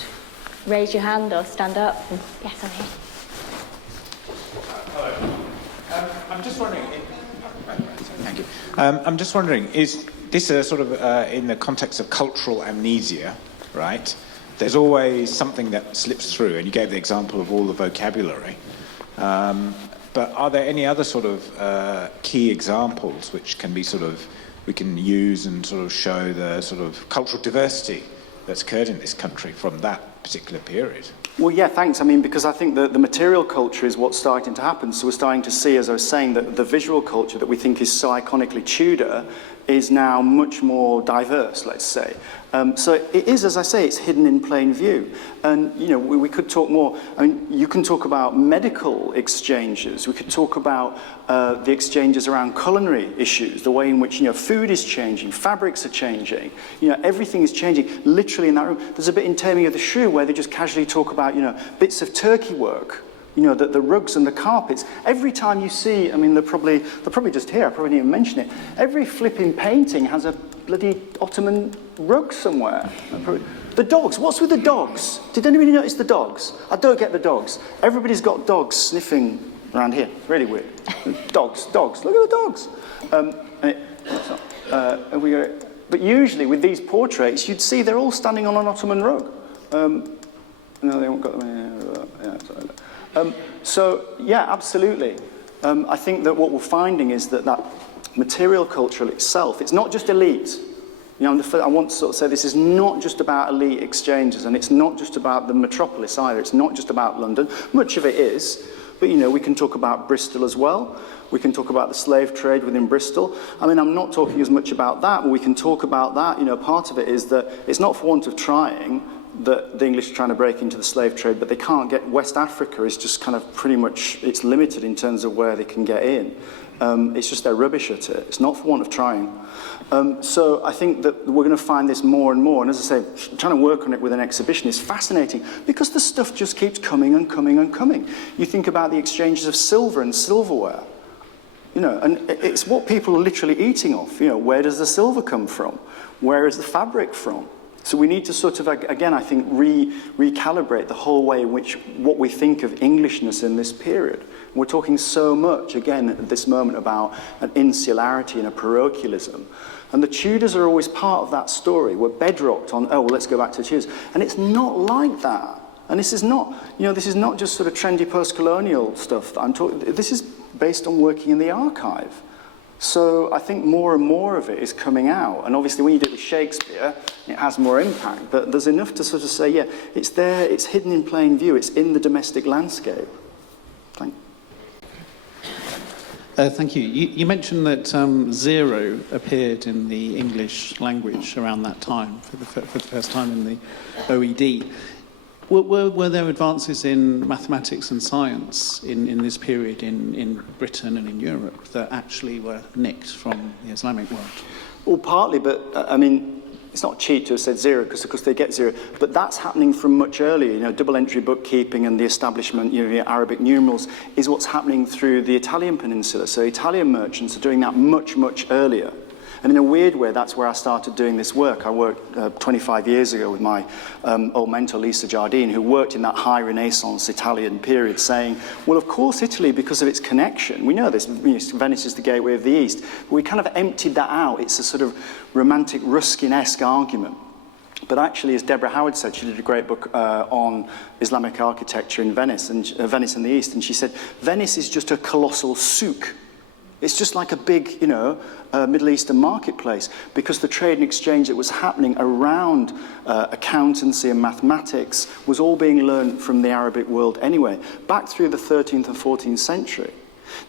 raise your hand or stand up. And, yes, I'm here. Hello. I'm just wondering... Thank you. I'm just wondering, is this a sort of in the context of cultural amnesia, right? There's always something that slips through, and you gave the example of all the vocabulary. But are there any other sort of key examples which can be we can use and sort of show the sort of cultural diversity that's occurred in this country from that particular period? Well, yeah, thanks. I mean, because I think that the material culture is what's starting to happen. So we're starting to see, as I was saying, that the visual culture that we think is so iconically Tudor is now much more diverse, let's say. So it is, as I say, it's hidden in plain view. And, we could talk more. I mean, you can talk about medical exchanges. We could talk about the exchanges around culinary issues, the way in which, food is changing, fabrics are changing, everything is changing. Literally in that room. There's a bit in Taming of the Shrew where they just casually talk about, bits of Turkey work. The rugs and the carpets. Every time you see, I mean, they're probably just here, I probably didn't even mention it. Every flipping painting has a bloody Ottoman rug somewhere. The dogs, what's with the dogs? Did anybody notice the dogs? I don't get the dogs. Everybody's got dogs sniffing around here. It's really weird. Dogs, look at the dogs. But usually with these portraits, you'd see they're all standing on an Ottoman rug. No, they haven't got them in here. Yeah, sorry. So, yeah, absolutely. I think that what we're finding is that material culture itself, it's not just elite. I want to sort of say this is not just about elite exchanges, and it's not just about the metropolis either. It's not just about London. Much of it is, but, we can talk about Bristol as well. We can talk about the slave trade within Bristol. I mean, I'm not talking as much about that, but we can talk about that. Part of it is that it's not for want of trying that the English are trying to break into the slave trade, but they can't get. West Africa is just kind of pretty much, it's limited in terms of where they can get in. It's just they're rubbish at it. It's not for want of trying. So I think that we're going to find this more and more. And as I say, trying to work on it with an exhibition is fascinating because the stuff just keeps coming and coming and coming. You think about the exchanges of silver and silverware. And it's what people are literally eating off. Where does the silver come from? Where is the fabric from? So we need to sort of, again, I think, recalibrate the whole way in which what we think of Englishness in this period. We're talking so much, again, at this moment about an insularity and a parochialism. And the Tudors are always part of that story. We're bedrocked on, let's go back to the Tudors. And it's not like that. And this is not, this is not just sort of trendy post-colonial stuff that I'm talking. This is based on working in the archive. So I think more and more of it is coming out. And obviously when you do it with Shakespeare, it has more impact. But there's enough to sort of say, yeah, it's there, it's hidden in plain view, it's in the domestic landscape. Thank you. You mentioned that zero appeared in the English language around that time, for the first time in the OED. Were there advances in mathematics and science in this period in Britain and in Europe that actually were nicked from the Islamic world? Well, partly, but I mean, it's not cheap to have said zero because, of course, they get zero. But that's happening from much earlier. Double-entry bookkeeping and the establishment, the Arabic numerals is what's happening through the Italian peninsula. So Italian merchants are doing that much, much earlier. And in a weird way, that's where I started doing this work. I worked 25 years ago with my old mentor, Lisa Giardini, who worked in that high Renaissance Italian period, saying, well, of course, Italy, because of its connection, we know this, Venice is the gateway of the East, but we kind of emptied that out. It's a sort of romantic Ruskin-esque argument. But actually, as Deborah Howard said, she did a great book on Islamic architecture in Venice, and Venice in the East, and she said, Venice is just a colossal souk. It's just like a big, Middle Eastern marketplace, because the trade and exchange that was happening around accountancy and mathematics was all being learned from the Arabic world anyway, back through the 13th and 14th century.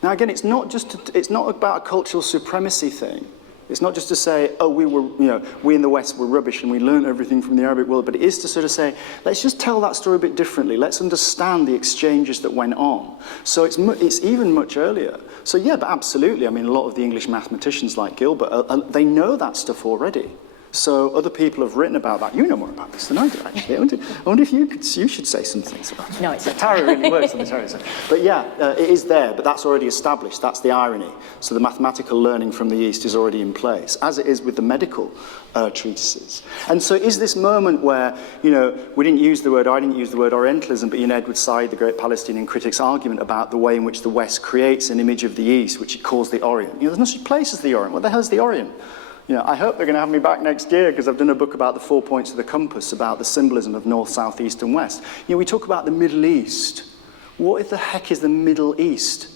Now, again, it's not about a cultural supremacy thing. It's not just to say, oh, we in the West were rubbish and we learned everything from the Arabic world, but it is to sort of say, let's just tell that story a bit differently. Let's understand the exchanges that went on. So it's even much earlier. So yeah, but absolutely. I mean, a lot of the English mathematicians like Gilbert, they know that stuff already. So other people have written about that. You know more about this than I do, actually. I wonder if you should say some things about it. No, it's not. Tarot really works on the tarot side. But yeah, it is there, but that's already established. That's the irony. So the mathematical learning from the East is already in place, as it is with the medical treatises. And so is this moment where, we didn't use the word, I didn't use the word Orientalism, but Edward Said, the great Palestinian critic's argument about the way in which the West creates an image of the East, which it calls the Orient. There's no such place as the Orient. What the hell is the Orient? I hope they're going to have me back next year, because I've done a book about the 4 points of the compass, about the symbolism of North, South, East, and West. We talk about the Middle East. What the heck is the Middle East?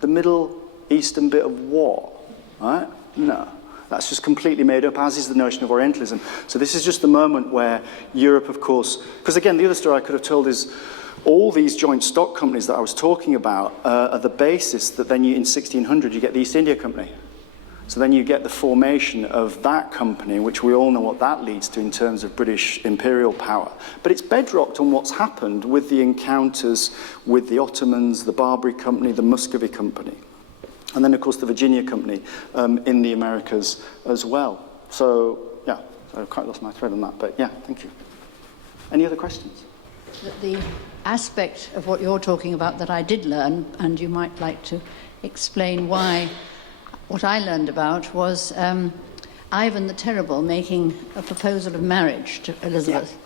The Middle Eastern bit of what? Right? No. That's just completely made up, as is the notion of Orientalism. So this is just the moment where Europe, of course, because again, the other story I could have told is all these joint stock companies that I was talking about are the basis that then in 1600 you get the East India Company. So then you get the formation of that company, which we all know what that leads to in terms of British imperial power. But it's bedrocked on what's happened with the encounters with the Ottomans, the Barbary Company, the Muscovy Company. And then, of course, the Virginia Company in the Americas as well. So, yeah, so I've quite lost my thread on that. But, yeah, thank you. Any other questions? The aspect of what you're talking about that I did learn, and you might like to explain why. What I learned about was Ivan the Terrible making a proposal of marriage to Elizabeth,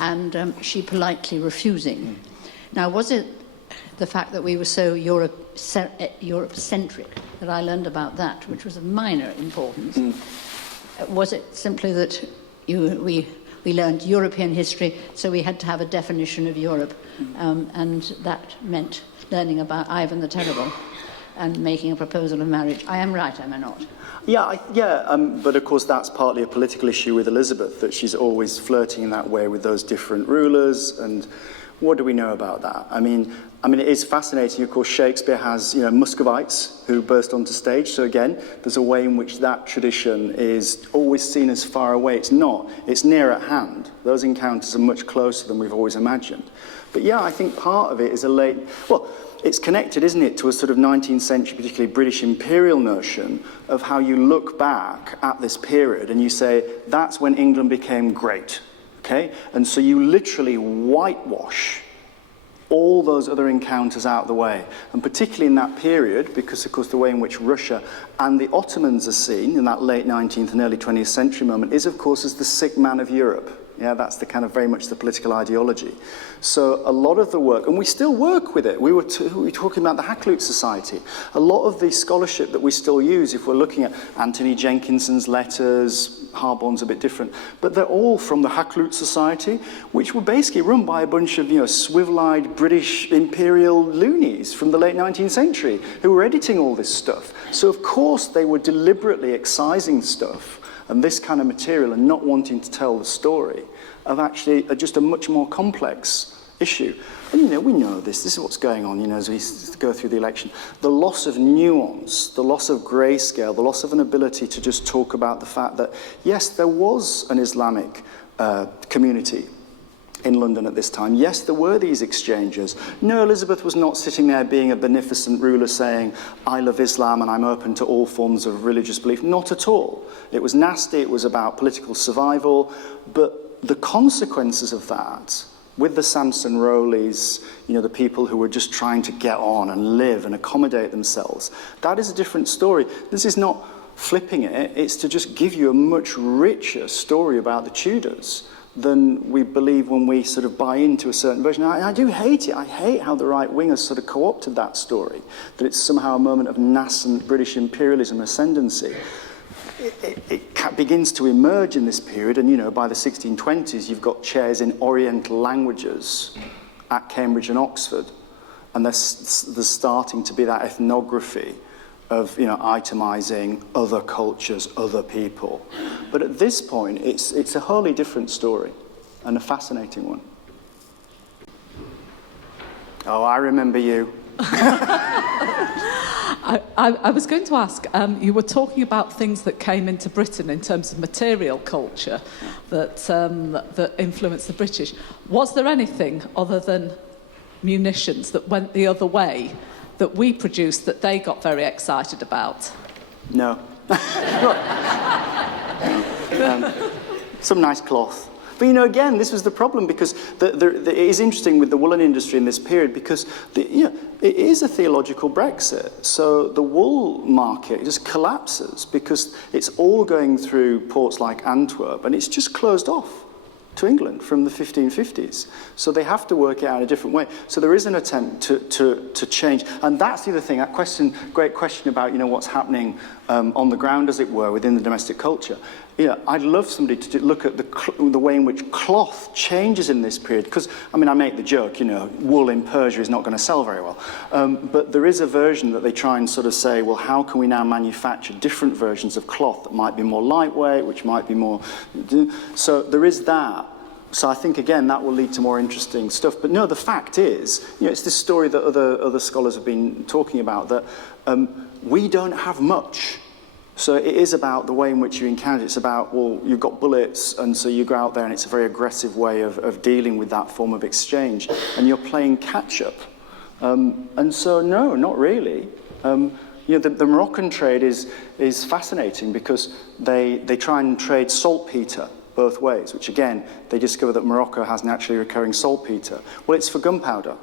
and she politely refusing. Now, was it the fact that we were so Europe-centric that I learned about that, which was of minor importance? Was it simply that we learned European history, so we had to have a definition of Europe, and that meant learning about Ivan the Terrible and making a proposal of marriage? I am right, am I not? Yeah, but of course that's partly a political issue with Elizabeth, that she's always flirting in that way with those different rulers, and what do we know about that? I mean, it is fascinating. Of course, Shakespeare has, Muscovites who burst onto stage, so again, there's a way in which that tradition is always seen as far away. It's not. It's near at hand. Those encounters are much closer than we've always imagined. But yeah, I think part of it is it's connected, isn't it, to a sort of 19th century, particularly British imperial notion of how you look back at this period and you say, that's when England became great, okay? And so you literally whitewash all those other encounters out of the way. And particularly in that period, because, of course, the way in which Russia and the Ottomans are seen in that late 19th and early 20th century moment is, of course, as the sick man of Europe. Yeah, that's the kind of very much the political ideology. So a lot of the work, and we still work with it. We were talking about the Hakluyt Society. A lot of the scholarship that we still use, if we're looking at Anthony Jenkinson's letters, Harborne's a bit different, but they're all from the Hakluyt Society, which were basically run by a bunch of, swivel-eyed British imperial loonies from the late 19th century who were editing all this stuff. So of course they were deliberately excising stuff and this kind of material and not wanting to tell the story of actually just a much more complex issue. And, we know this is what's going on, as we go through the election. The loss of nuance, the loss of grayscale, the loss of an ability to just talk about the fact that, yes, there was an Islamic community in London at this time. Yes, there were these exchanges. No, Elizabeth was not sitting there being a beneficent ruler saying, I love Islam and I'm open to all forms of religious belief. Not at all. It was nasty, it was about political survival, but the consequences of that, with the Samson Rowleys, the people who were just trying to get on and live and accommodate themselves, that is a different story. This is not flipping it, it's to just give you a much richer story about the Tudors than we believe when we sort of buy into a certain version. I do hate it. I hate how the right wing has sort of co-opted that story, that it's somehow a moment of nascent British imperialism ascendancy. It begins to emerge in this period, and, you know, by the 1620s, you've got chairs in Oriental languages at Cambridge and Oxford, and there's starting to be that ethnography of, you know, itemizing other cultures, other people. But at this point, it's a wholly different story, and a fascinating one. Oh, I remember you. I was going to ask, you were talking about things that came into Britain in terms of material culture that influenced the British. Was there anything other than munitions that went the other way that we produced that they got very excited about? No. Some nice cloth. But, you know, again, this was the problem, because it is interesting with the woolen industry in this period, because you know, it is a theological Brexit. So the wool market just collapses because it's all going through ports like Antwerp, and it's just closed off to England from the 1550s. So they have to work it out a different way. So there is an attempt to change. And that's the other thing, that great question about, you know, what's happening on the ground, as it were, within the domestic culture. You know, I'd love somebody to look at the way in which cloth changes in this period. Because, I mean, I make the joke, you know, wool in Persia is not going to sell very well. But there is a version that they try and sort of say, well, how can we now manufacture different versions of cloth that might be more lightweight, which might be more... So there is that. So I think, again, that will lead to more interesting stuff. But no, the fact is, you know, it's this story that other scholars have been talking about, that we don't have much. So it is about the way in which you encounter it. It's about, well, you've got bullets, and so you go out there, and it's a very aggressive way of dealing with that form of exchange. And you're playing catch-up. And so, no, not really. You know, the Moroccan trade is fascinating, because they try and trade saltpeter both ways, which, again, they discover that Morocco has naturally recurring saltpeter. Well, it's for gunpowder.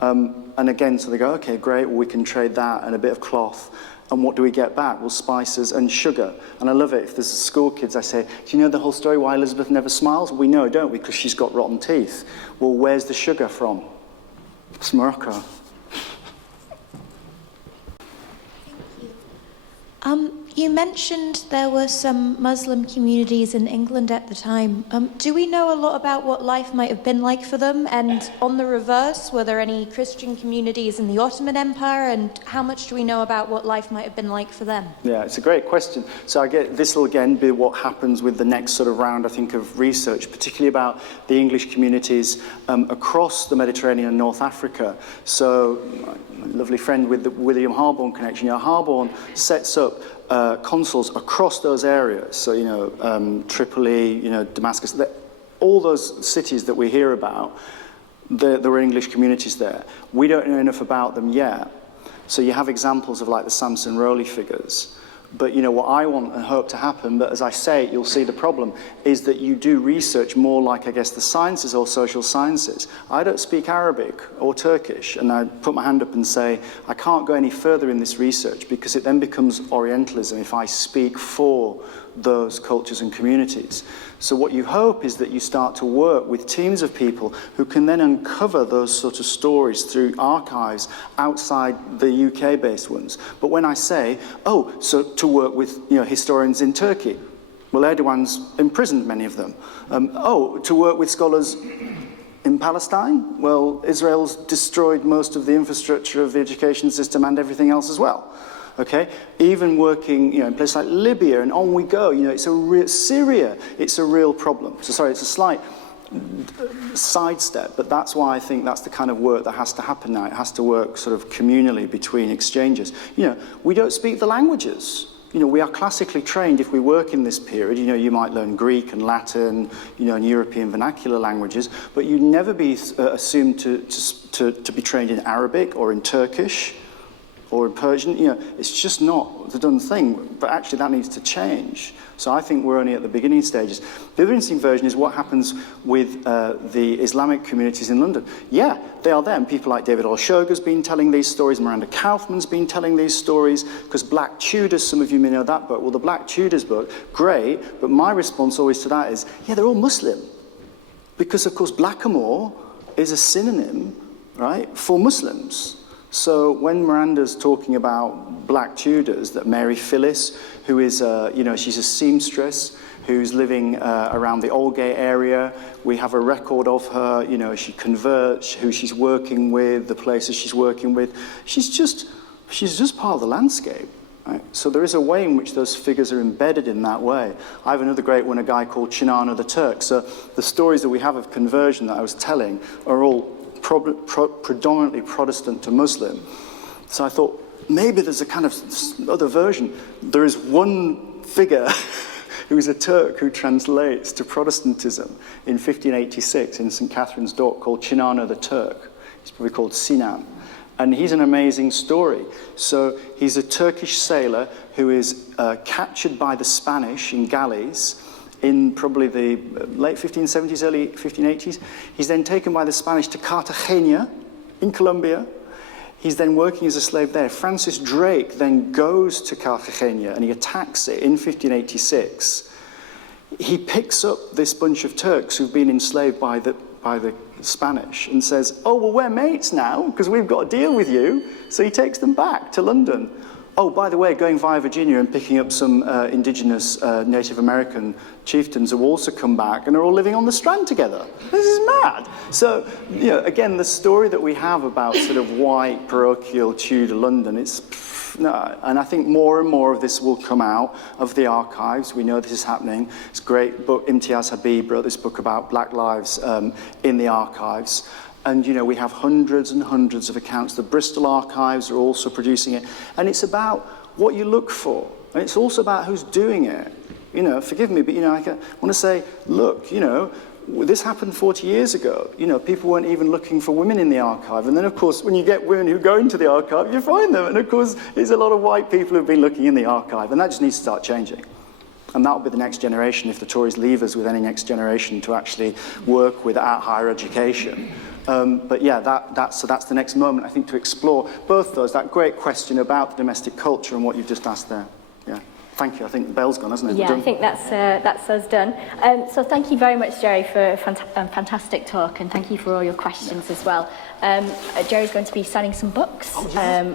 And again, so they go, okay, great, well, we can trade that and a bit of cloth. And what do we get back? Well, spices and sugar. And I love it. If there's school kids, I say, do you know the whole story why Elizabeth never smiles? We know, don't we? Because she's got rotten teeth. Well, where's the sugar from? It's Morocco. You mentioned there were some Muslim communities in England at the time. Do we know a lot about what life might have been like for them? And on the reverse, were there any Christian communities in the Ottoman Empire? And how much do we know about what life might have been like for them? Yeah, it's a great question. So I get this will again be what happens with the next sort of round, I think, of research, particularly about the English communities across the Mediterranean and North Africa. So my lovely friend with the William Harborne connection, you know, Harborne sets up consuls across those areas. So, you know, Tripoli, you know, Damascus, all those cities that we hear about, there were English communities there. We don't know enough about them yet. So you have examples of like the Samson Rowley figures. But, you know, what I want and hope to happen, but as I say, you'll see the problem, is that you do research more like, I guess, the sciences or social sciences. I don't speak Arabic or Turkish, and I put my hand up and say, I can't go any further in this research, because it then becomes Orientalism if I speak for those cultures and communities. So what you hope is that you start to work with teams of people who can then uncover those sort of stories through archives outside the UK-based ones. But when I say, oh, so to work with, you know, historians in Turkey, well, Erdogan's imprisoned many of them. Oh, to work with scholars in Palestine, well, Israel's destroyed most of the infrastructure of the education system and everything else as well. Okay, even working, you know, in places like Libya, and on we go. You know, it's a real Syria. It's a real problem. So sorry, it's a slight sidestep, but that's why I think that's the kind of work that has to happen now. It has to work sort of communally between exchanges. You know, we don't speak the languages. You know, we are classically trained if we work in this period. You know, you might learn Greek and Latin, you know, and European vernacular languages, but you'd never be assumed to be trained in Arabic or in Turkish, or in Persian. It's just not the done thing, but actually that needs to change. So I think we're only at the beginning stages. The other interesting version is what happens with the Islamic communities in London. Yeah, they are there, and people like David Olshoga's been telling these stories, Miranda Kaufman's been telling these stories, because Black Tudors, some of you may know that book. Well, the Black Tudors book, great, but my response always to that is, yeah, they're all Muslim. Because, of course, blackamoor is a synonym, right, for Muslims. So when Miranda's talking about Black Tudors, that Mary Phyllis, who is, she's a seamstress who's living around the Aldgate area. We have a record of her, she converts, who she's working with, the places she's working with. She's just part of the landscape. Right? So there is a way in which those figures are embedded in that way. I have another great one, a guy called Chinana the Turk. So the stories that we have of conversion that I was telling are all predominantly Protestant to Muslim. So I thought, maybe there's a kind of other version. There is one figure who is a Turk who translates to Protestantism in 1586 in St. Catherine's Dock, called Chinana the Turk. He's probably called Sinan. And he's an amazing story. So he's a Turkish sailor who is captured by the Spanish in galleys in probably the late 1570s, early 1580s. He's then taken by the Spanish to Cartagena in Colombia. He's then working as a slave there. Francis Drake then goes to Cartagena and he attacks it in 1586. He picks up this bunch of Turks who've been enslaved by the Spanish and says, oh, well, we're mates now because we've got a deal with you. So he takes them back to London. Oh, by the way, going via Virginia and picking up some indigenous Native American chieftains who also come back and are all living on the Strand together. This is mad. So, again, the story that we have about sort of white, parochial Tudor London, and I think more and more of this will come out of the archives. We know this is happening. It's a great book. Imtiaz Habib wrote this book about Black lives in the archives. And, we have hundreds and hundreds of accounts. The Bristol archives are also producing it. And it's about what you look for. And it's also about who's doing it. Forgive me, but, I want to say, look, this happened 40 years ago. People weren't even looking for women in the archive. And then, of course, when you get women who go into the archive, you find them. And, of course, there's a lot of white people who've been looking in the archive. And that just needs to start changing. And that will be the next generation, if the Tories leave us with any next generation to actually work without higher education. But yeah, that's the next moment, I think, to explore both those. That great question about the domestic culture and what you've just asked there. Yeah, thank you. I think the bell's gone, hasn't it? Yeah, I think that's us done. So thank you very much, Jerry, for a fantastic talk, and thank you for all your questions as well. Jerry's going to be signing some books,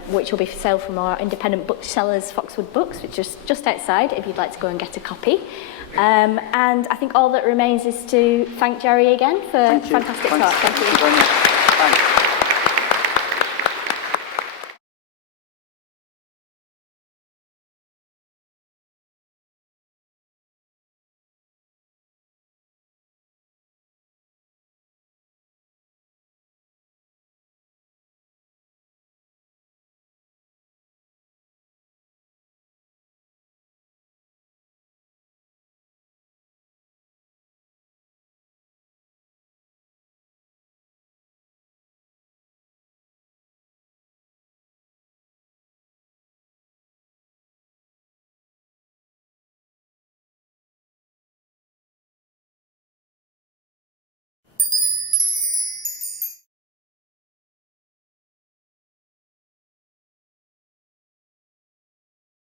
which will be for sale from our independent booksellers, Foxwood Books, which is just outside, if you'd like to go and get a copy. And I think all that remains is to thank Jerry again for a fantastic talk. Thank you very much. Thanks.